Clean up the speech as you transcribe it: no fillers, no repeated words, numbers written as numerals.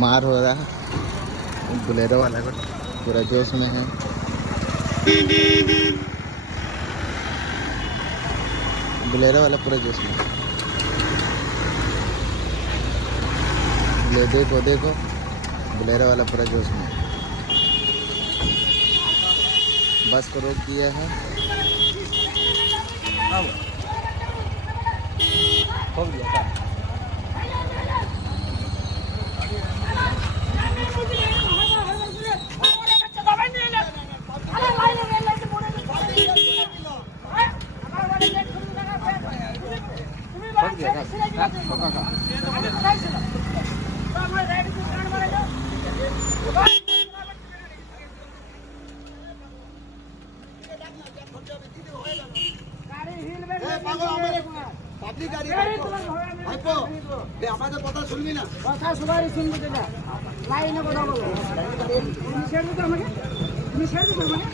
मार हो रहा है, बुलेरो वाला को पूरा जोश में है। बुलेरो वाला पूरा जोश में, ले देखो देखो, बुलेरो वाला पूरा जोश में। बस को रोक दिया है। हो गया আমাদের কথা শুনবি না, কথা সবাই শুনবি না, লাইনে কথা বলো। তুমি ছেড়ে দাও আমাকে, তুমি ছেড়ে দাও আমাকে।